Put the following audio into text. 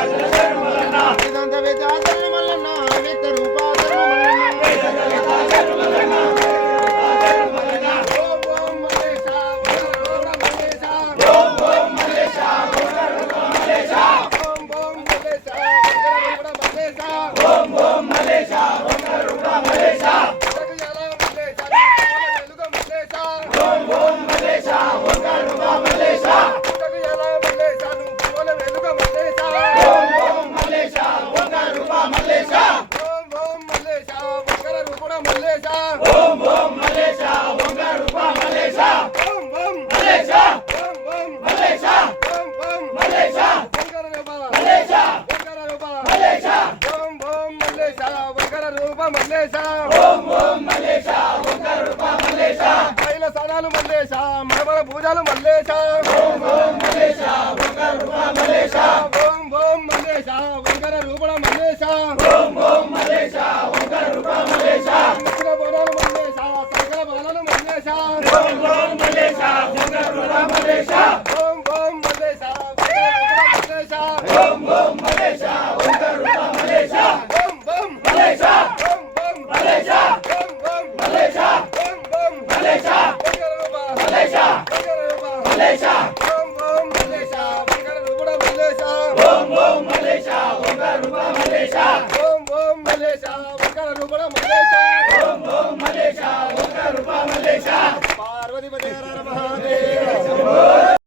వేదాంత వేదాచరణ మల్లన్న వ్యక్త రూపాచరణ మల్లన్న ఓం ఓం మల్లేశ ఓం ఓం మల్లేశ ఓం ఓం మల్లేశ ఓం ఓం మల్లేశ మల్లేశ ఓం ఓం మల్లేశ మల్లేశ ఓం ఓం మల్లేశ వంగ రూప మల్లేశ ఓం ఓం మల్లేశ ఓం ఓం మల్లేశ ఓం ఓం మల్లేశ వంగ రూప మల్లేశ వంగ రూప మల్లేశ ఓం ఓం మల్లేశ వంగ రూప మల్లేశ ఓం ఓం మల్లేశ వంగ రూప మల్లేశ కైల సనాలు మల్లేశ మరమల పూజలు మల్లేశ ఓం ఓం మల్లేశ వంగ రూప మల్లేశ ఓం ఓం మల్లేశ వంగ రూప మల్లేశ ఓం ఓం మల్లేశ వంగ రూప మల్లేశ ఓం ఓం మల్లేశ వంగ రూప మల్లేశ ఓం ఓం మల్లేశ ఓం ఓం మల్లేశ వంగ రూప మల్లేశ ఓం ఓం మల్లేశ ఓం ఓం మల్లేశ ఓం ఓం మల్లేశ ఓం ఓం మల్లేశ వంగ రూప మల్లేశ వంగ రూప మల్లేశ ఓం ఓం మల్లేశ వంగ రూప మల్లేశ ఓం ఓం మల్లేశ వంగ రూప మల్లేశ ఓం ఓం మల్లేశ వంగ రూప మల్లేశ ఓం ఓం మల్లేశ వంగ రూప మల్లేశ పార్వతీ పదే హర హర మహాదేవ